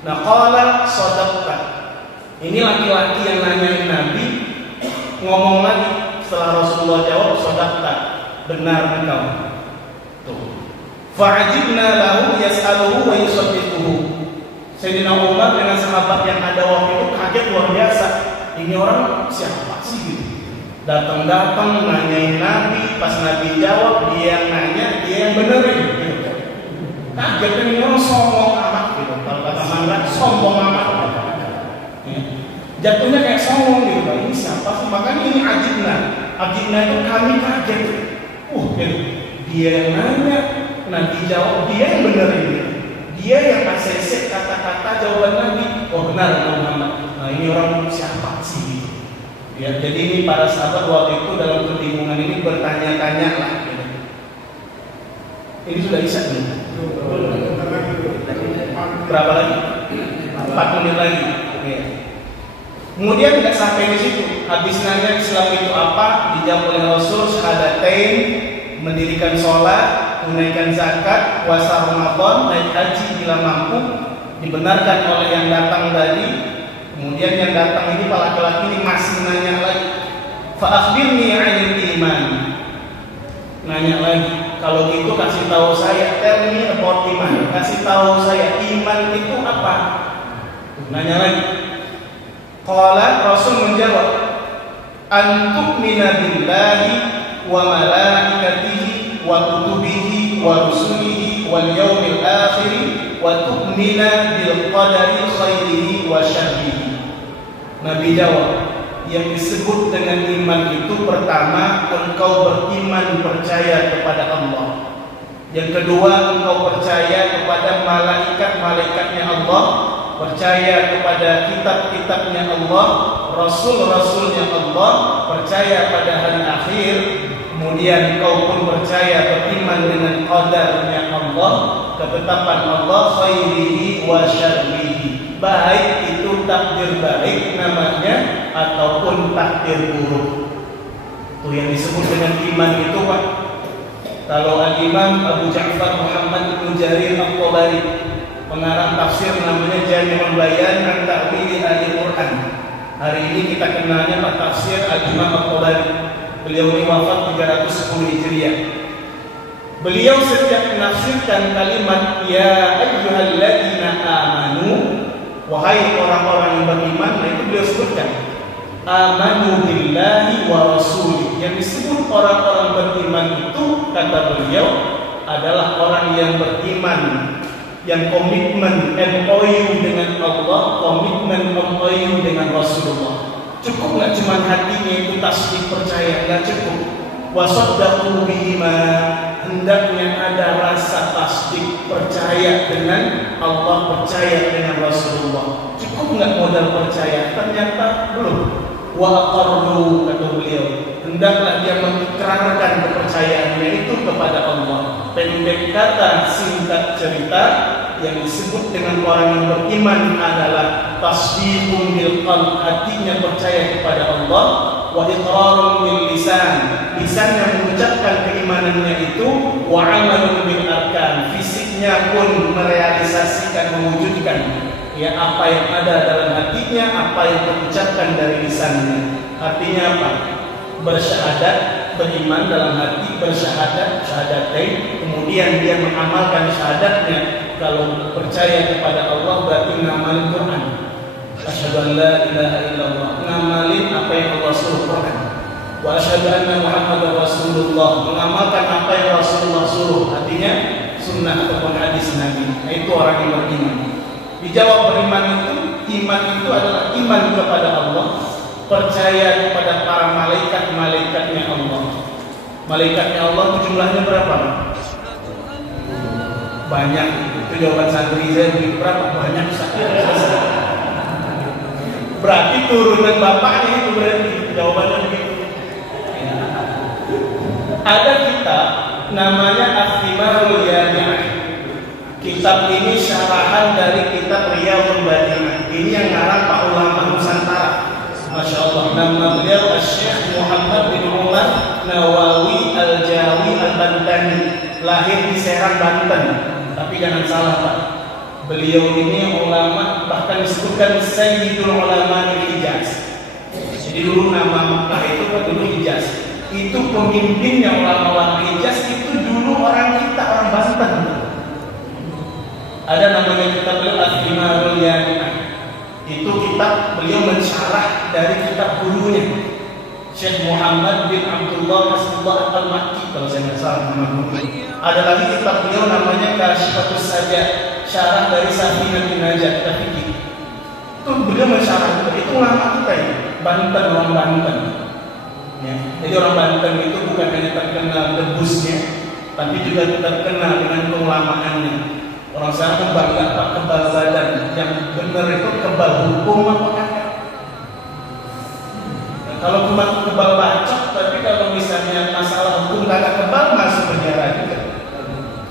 Nah qala shadaqta. Ini laki-laki yang nanyain Nabi ngomong lagi setelah Rasulullah jawab shadaqta, benar engkau. Tuh. Fa'ajibna lahu yas'aluhu wa yusaddiquhu. Sayyidina Umar dengan sahabat yang ada waktu itu kaget luar biasa. Ini orang siapa sih gitu? Datang-datang nanyain Nabi, pas Nabi jawab dia yang nanya, dia yang benerin gitu. Kaget kan, ini orang sombong amat gitu. Kalau kata Mangga, sombong amat gitu. Ya. Jatuhnya kayak sombong gitu. Ini siapa sih? Makanya ini ajibna. Ajibna itu kami kaget. Gitu. Dia yang nanya, Nabi jawab, dia yang benerin gitu. Dia yang kasih kata-kata jawaban Nabi. Oh benar Muhammad. Nah ini orang siapa sih gitu. Ya, jadi ini para sahabat waktu itu dalam kebingungan ini bertanya-tanya lah gitu. Ini sudah isya nih. Berapa lagi? 4 menit lagi. Oke. Kemudian nggak sampai di situ. Habis nanya Islam itu apa, dijawab oleh Rasul syahadatain, mendirikan sholat, menunaikan zakat, puasa Ramadan, naik haji bila mampu, dibenarkan oleh yang datang tadi. Kemudian yang datang ini para laki-laki ini masih nanya lagi. Fa akhbirni 'anil iman. Nanya lagi. Kalau gitu kasih tahu saya, tell me about iman. Kasih tahu saya iman itu apa? Nanya lagi. Qala Rasul menjawab, an tu'mina billahi wa malaikatihi wa kutubihi wa rusulihi wal yawmil akhir wa tu'mina bil qadari khairihi wa syarrihi. Nabi jawab, yang disebut dengan iman itu pertama, engkau beriman percaya kepada Allah. Yang kedua, engkau percaya kepada malaikat-malaikatnya Allah, percaya kepada kitab-kitabnya Allah, rasul-rasulnya Allah, percaya pada hari akhir. Kemudian engkau pun percaya beriman dengan qadarnya Allah, ketetapan Allah, khairihi wa syarrihi. Baik itu takdir baik namanya ataupun takdir buruk. Itu yang disebut dengan iman itu Pak. Kalau Al-Imam Abu Ja'far Muhammad Ibn Jarir Al-Tabari, pengarang tafsir namanya Jami'ul Bayan an Ta'wili Al-Quran. Hari ini kita kenalnya Pak Tafsir Al-Imam Al-Tabari. Beliau ini wafat 310 Hijriah. Beliau setiap menafsirkan kalimat ya ayyuhalladzina amanu, wahai orang-orang yang beriman, nah itu beliau sebutkan amanu billahi wa rasulih. Yang disebut orang-orang beriman itu kata beliau adalah orang yang beriman, yang komitmen MOU dengan Allah, komitmen MOU dengan Rasulullah. Cukup nggak cuma hatinya itu tasdik percaya, nggak cukup. Wasaddaqu bihima, hendaknya ada rasa tasdik percaya dengan Allah, percaya dengan Rasulullah. Cukup nggak modal percaya? Ternyata belum. Wa aqarru, kata beliau, hendaklah dia mengikrarkan kepercayaannya itu kepada Allah. Pendek kata, singkat cerita, yang disebut dengan orang yang beriman adalah tasdiqun bil qalb, hatinya percaya kepada Allah, wa iqrarun bil lisan, lisannya mengucapkan keimanannya itu, wa amalun bil arkan, fisiknya pun merealisasikan, mewujudkan ya apa yang ada dalam hatinya, apa yang terucapkan dari lisannya. Artinya apa? Bersyahadat, beriman dalam hati, bersyahadat, syahadatain, kemudian dia mengamalkan syahadatnya. Kalau percaya kepada Allah berarti ngamalin Quran. Asyhadu an la ilaha illallah, ngamalin apa yang Allah suruh Quran. Wa asyhadu anna Muhammadar Rasulullah, mengamalkan apa yang Rasulullah suruh, artinya sunnah ataupun hadis Nabi. Itu orang yang beriman. Dijawab beriman itu, iman itu adalah iman kepada Allah, percaya kepada para malaikat-malaikatnya Allah. Malaikatnya Allah itu jumlahnya berapa? Banyak. Itu jawaban santri saya berapa? Banyak. Berarti turunan bapaknya itu berarti jawabannya begitu. Ya. Ada kitab namanya Al-Thimarul Yami'ah. Kitab ini syarahan dari kitab Riyadhul Badinah. Ini yang ngarang Pak Ulama Nusantara. Masya Allah. Nama beliau Syekh Muhammad bin Umar Nawawi Al-Jawi Al-Bantani. Lahir di Serang, Banten. Tapi jangan salah Pak, beliau ini ulama, bahkan disebutkan Sayyidul Ulama di Hijaz. Jadi dulu nama Makkah itu dulu Hijaz. Itu pemimpinnya ulama Hijaz itu dulu orang kita, orang Banten. Ada namanya kitab beliau Al-Thimarul Yami'ah. Itu kitab beliau mensyarah dari kitab gurunya Syekh Muhammad bin Abdullah Nasrullah Al-Makki, kalau saya nggak salah namanya. Ada lagi kitab beliau namanya Kashifatus Sajjad, syarah dari Safinatul Najat Tafiqi. Itu beliau mensyarah itu ulama kita ini, Banten, orang Banten. Ya. Jadi orang Banten itu bukan hanya terkenal debusnya, tapi juga terkenal dengan keulamaannya. Orang sana kan bangga Pak kebal badan, yang benar itu kebal hukum apa kagak? Kalau cuma kebal bacok, tapi kalau misalnya masalah hukum kagak kebal, masuk penjara juga.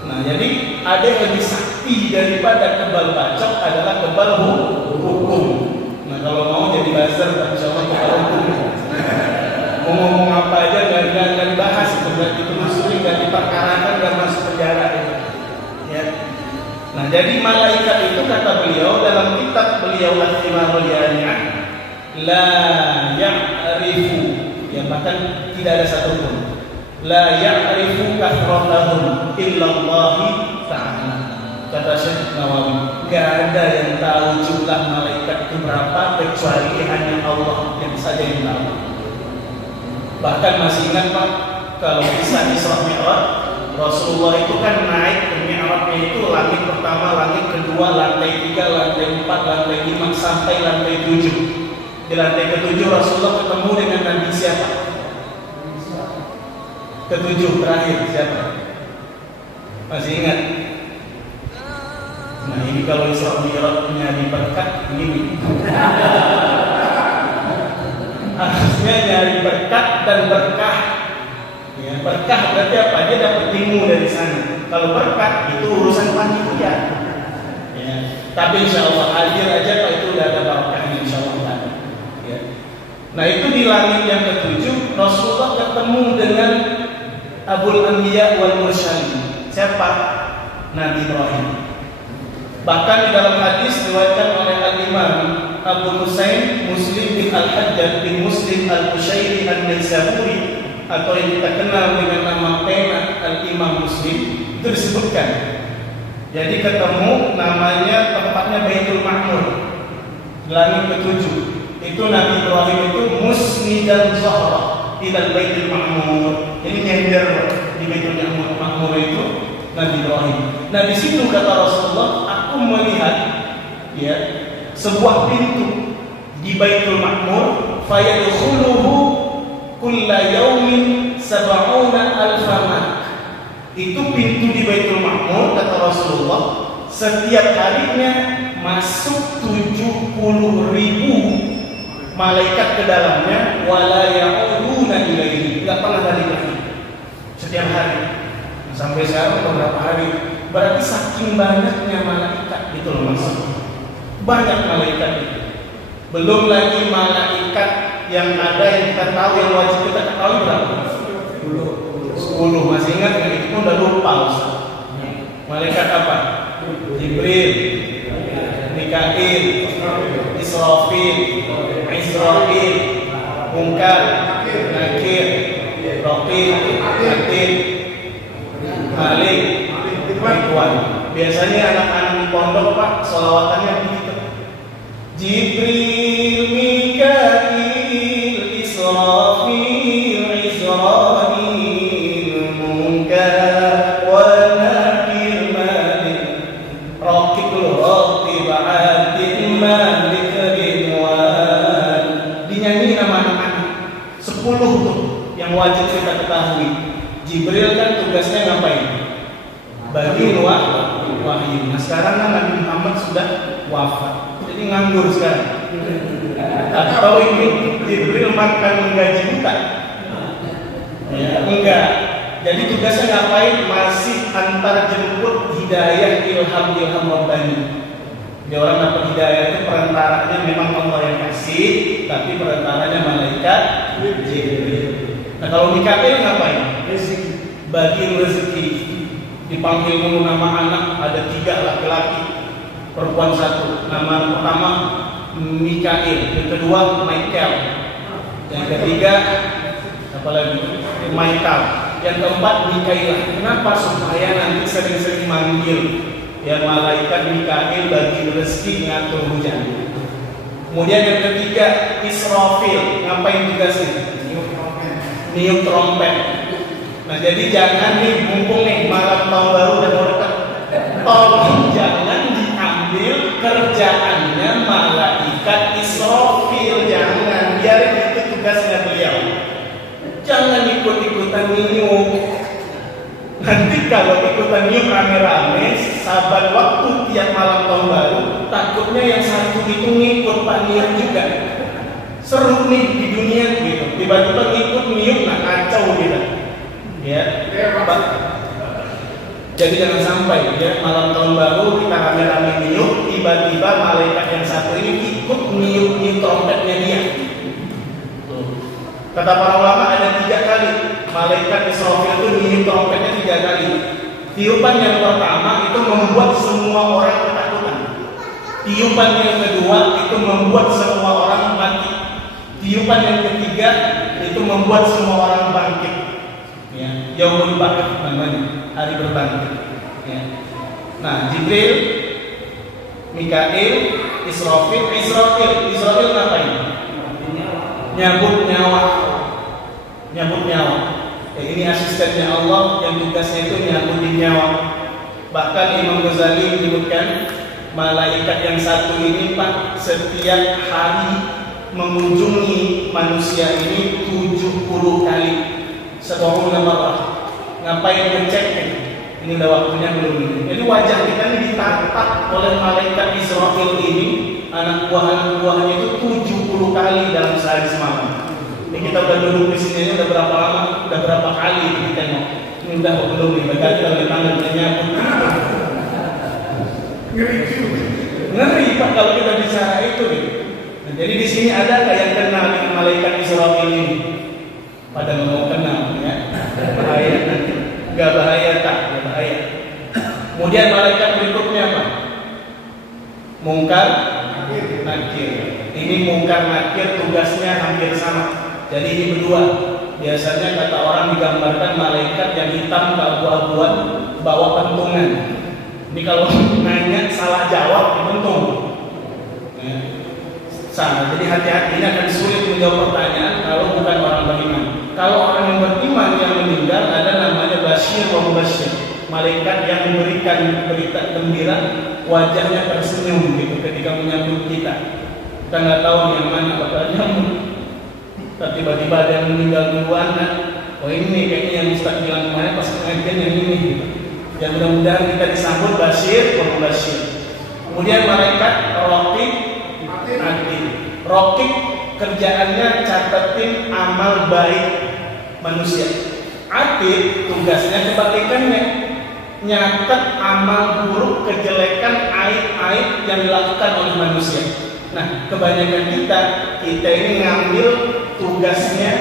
Nah, jadi ada yang lebih sakti daripada kebal bacok adalah kebal hukum. Nah, kalau mau jadi buzzer, insya Allah kebal hukum. Mau ngomong apa aja nggak dibahas, nggak ditelusuri, nggak diperkarakan, nggak masuk penjara. Ya. Nah, jadi malaikat itu kata beliau dalam kitab beliau Al-Thimarul Yami'ah, la ya'rifu, ya bahkan tidak ada satupun, la ya'rifu kathratahum illallahi ta'ala. Kata Syekh Nawawi, gak ada yang tahu jumlah malaikat itu berapa kecuali hanya Allah yang saja yang tahu. Bahkan masih ingat Pak, kalau kisah Isra Mi'raj, Rasulullah itu kan naik ke Mi'rajnya itu langit pertama, langit kedua, lantai 3, lantai 4, lantai 5 sampai lantai 7. Di lantai ke-7 Rasulullah ketemu dengan Nabi siapa? Ke-7 terakhir siapa? Masih ingat? Nah ini kalau Isra Mi'rajnya diperkat ini. Harusnya nyari berkat dan berkah. Ya, berkah berarti apa? Dia dapat ilmu dari sana. Kalau berkat itu urusan panitia. Ya. Tapi insya Allah hadir aja Pak, itu udah ada barakahnya insya Allah. Ya. Nah itu di langit yang ke-7 Rasulullah ketemu dengan Abul Anbiya wal Mursalin. Siapa? Nabi Ibrahim. Bahkan di dalam hadis diriwayatkan oleh Al-Imam Abu Husain Muslim bin Al-Hajjaj bin Muslim Al-Qushairi An-Naisaburi, atau yang kita kenal dengan nama pena Al-Imam Muslim, itu disebutkan. Jadi ketemu namanya tempatnya Baitul Ma'mur, langit ke-7. Itu Nabi Ibrahim itu musnidan zahra ila Baitul Ma'mur. Ini nyender di Baitul Ma'mur itu Nabi Ibrahim. Nah di situ kata Rasulullah, aku melihat ya sebuah pintu di Baitul Ma'mur, fayadkhuluhu kulla yaumin 70,000 malak. Itu pintu di Baitul Ma'mur kata Rasulullah, setiap harinya masuk 70.000 malaikat ke dalamnya, wala ya'uduna ilaihi, enggak pernah balik lagi. Setiap hari. Sampai sekarang beberapa hari. Berarti saking banyaknya malaikat gitu loh maksudnya. Banyak malaikat itu. Belum lagi malaikat yang ada yang kita tahu, yang wajib kita ketahui berapa? 10. Masih ingat nggak? Itu pun udah lupa Ustaz. Malaikat apa? Jibril, Mikail, Israfil, Israfil, Munkar, Nakir, Raqib, Atid, Malik, Ridwan. Biasanya anak-anak di pondok Pak, sholawatannya begitu. Jibril, Mikail, Israfil, Israfil, Munkar, wa Nakir, Malik, Raqib, Raqib, Atid, Malik, Ridwan. Dinyanyi nama anak-anak 10 tuh yang wajib kita ketahui. Jibril kan tugasnya ngapain? Bagi Nabiyyun wahyu. Nah sekarang kan Nabi Muhammad sudah wafat, jadi nganggur sekarang. Atau ini Jibril makan gaji buta? Ya, enggak. Jadi tugasnya ngapain? Masih antar jemput hidayah, ilham Rabbani. Dia orang dapat hidayah itu perantaranya memang Allah yang kasih, tapi perantaranya malaikat Jibril. Nah kalau Mikail ngapain? Bagi rezeki. Dipanggil dulu nama anak, ada 3 laki-laki, perempuan 1. Nama pertama Mikail, yang kedua Michael, yang ketiga apa lagi? Michael, yang keempat Mikail. Kenapa? Supaya nanti sering-sering manggil ya malaikat Mikail bagi rezeki, ngatur hujan. Kemudian yang ketiga Israfil, ngapain tugasnya? Niup trompet. Nah jadi jangan nih, mumpung nih malam tahun baru dan mau dekat, tolong jangan diambil kerjaannya malaikat Israfil, jangan, biarin itu tugasnya beliau. Jangan ikut-ikutan niup. Nanti kalau ikutan niup rame-rame, sahabat waktu tiap malam tahun baru, takutnya yang satu itu ngikut Pak niup juga. Seru nih di dunia gitu, tiba-tiba ngikut niup, nah kacau gitu. Ya, jadi jangan sampai ya malam tahun baru kita rame-rame niup, tiba-tiba malaikat yang satu ini ikut niup trompetnya dia. Kata para ulama ada 3 kali malaikat Israfil itu niup trompetnya 3 kali. Tiupan yang pertama itu membuat semua orang ketakutan. Tiupan yang kedua itu membuat semua orang mati. Tiupan yang ketiga itu membuat semua orang bangkit. Ya, Yaumul Ba'ats namanya, hari berbangkit. Ya. Nah, Jibril, Mikail, Israfil ngapain? Nyabut nyawa. Ya, ini asistennya Allah yang tugasnya itu nyabutin nyawa. Bahkan Imam Ghazali menyebutkan malaikat yang satu ini Pak setiap hari mengunjungi manusia ini 70 kali. Sebuah marah. Ngapain ngecek nih? Ini udah waktunya belum ini. Jadi wajah kita ini ditatap oleh malaikat Israfil ini, anak buahnya itu 70 kali dalam sehari semalam. Ini kita udah duduk di sini udah berapa lama? Udah berapa kali kita mau? Ini udah belum nih? Berarti oleh tangan menyambut. Ngeri Pak kalau kita bicara itu nih. Nah, jadi di sini ada nggak yang kenal dengan malaikat Israfil ini? Pada mau kenal ya, bahaya nanti, nggak bahaya tak, nggak bahaya. Kemudian malaikat berikutnya apa? Mungkar, nakir. Ini mungkar nakir tugasnya hampir sama. Jadi ini berdua. Biasanya kata orang digambarkan malaikat yang hitam keabu-abuan bawa pentungan. Ini kalau nanya salah jawab pentung. Sama. Jadi hati-hati, ini akan sulit menjawab pertanyaan kalau bukan orang beriman. Kalau orang yang beriman yang meninggal ada namanya Bashir wa Mubashir, malaikat yang memberikan berita gembira, wajahnya tersenyum gitu ketika menyambut kita. Kita nggak tahu yang mana bakal nyambut. Tiba-tiba ada yang meninggal duluan, oh ini kayaknya yang Ustaz bilang kemarin pas pengajian yang ini gitu. Ya mudah-mudahan kita disambut Bashir wa Mubashir. Kemudian malaikat Rokib kerjaannya catetin amal baik manusia. Atid tugasnya kebalikannya, nyatet amal buruk, kejelekan, aib-aib yang dilakukan oleh manusia. Nah, kebanyakan kita ini ngambil tugasnya,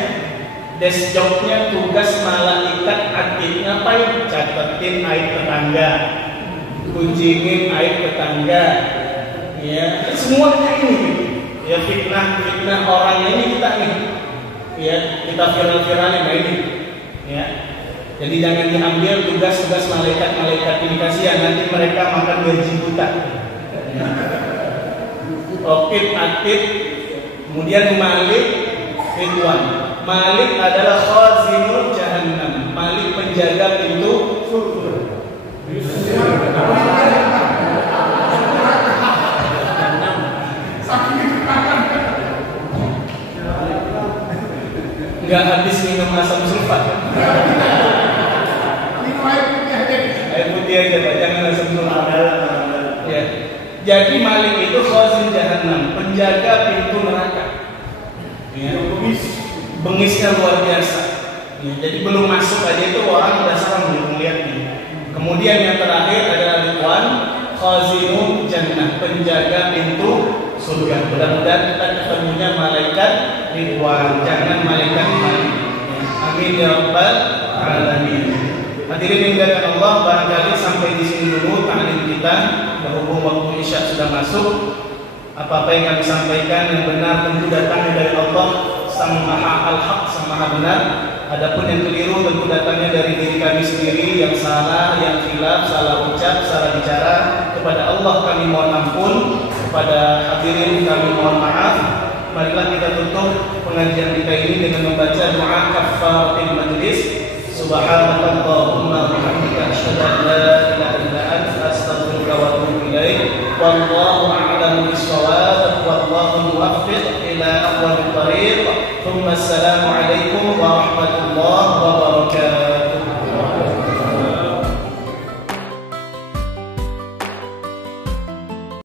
desk jobnya, tugas malaikat atid. Ngapain? Catetin aib tetangga, kunjingin aib tetangga, ya semuanya ini. Ya fitnah orang ini kita nih, ya kita viral-viralnya ini, ya. Jadi jangan diambil tugas-tugas malaikat ini, kasihan nanti mereka makan gaji buta. Ya. Rokib, atid, kemudian Malik, Ridwan. Malik adalah khazinul jahannam, Malik penjaga pintu surga. Nggak habis minum asam sulfat. Minum air putih aja. Air putih aja Pak. Jadi Malik itu khazin jahannam, penjaga pintu neraka. Ya, bengisnya luar biasa. Ya, jadi belum masuk aja itu orang udah serem melihatnya. Kemudian yang terakhir adalah Ridwan, khazinun jannah, penjaga pintu surga. Mudah-mudahan kita ketemunya malaikat Ridwan, jangan malaikat Malik. Ya, amin ya rabbal alamin. Hadirin yang dimuliakan Allah, barangkali sampai di sini dulu ta'lim kita. Berhubung waktu Isya sudah masuk, apa-apa yang kami sampaikan yang benar tentu datangnya dari Allah Sang Maha Al-Haq, Sang Maha Benar. Adapun yang keliru tentu datangnya dari diri kami sendiri, yang salah, yang khilaf, salah ucap, salah bicara. Kepada Allah kami mohon ampun, kepada hadirin kami mohon maaf. Marilah kita tutup pengajian kita ini dengan membaca doa kafaratul majlis. Subhanallahumma wa bihamdika asyhadu an la ilaha illa anta astaghfiruka wa atubu ilaik. Wallahu a'lamu bis-shawab, wallahu muwaffiq ila aqwamit thariq. Assalamu alaikum warahmatullahi wabarakatuh.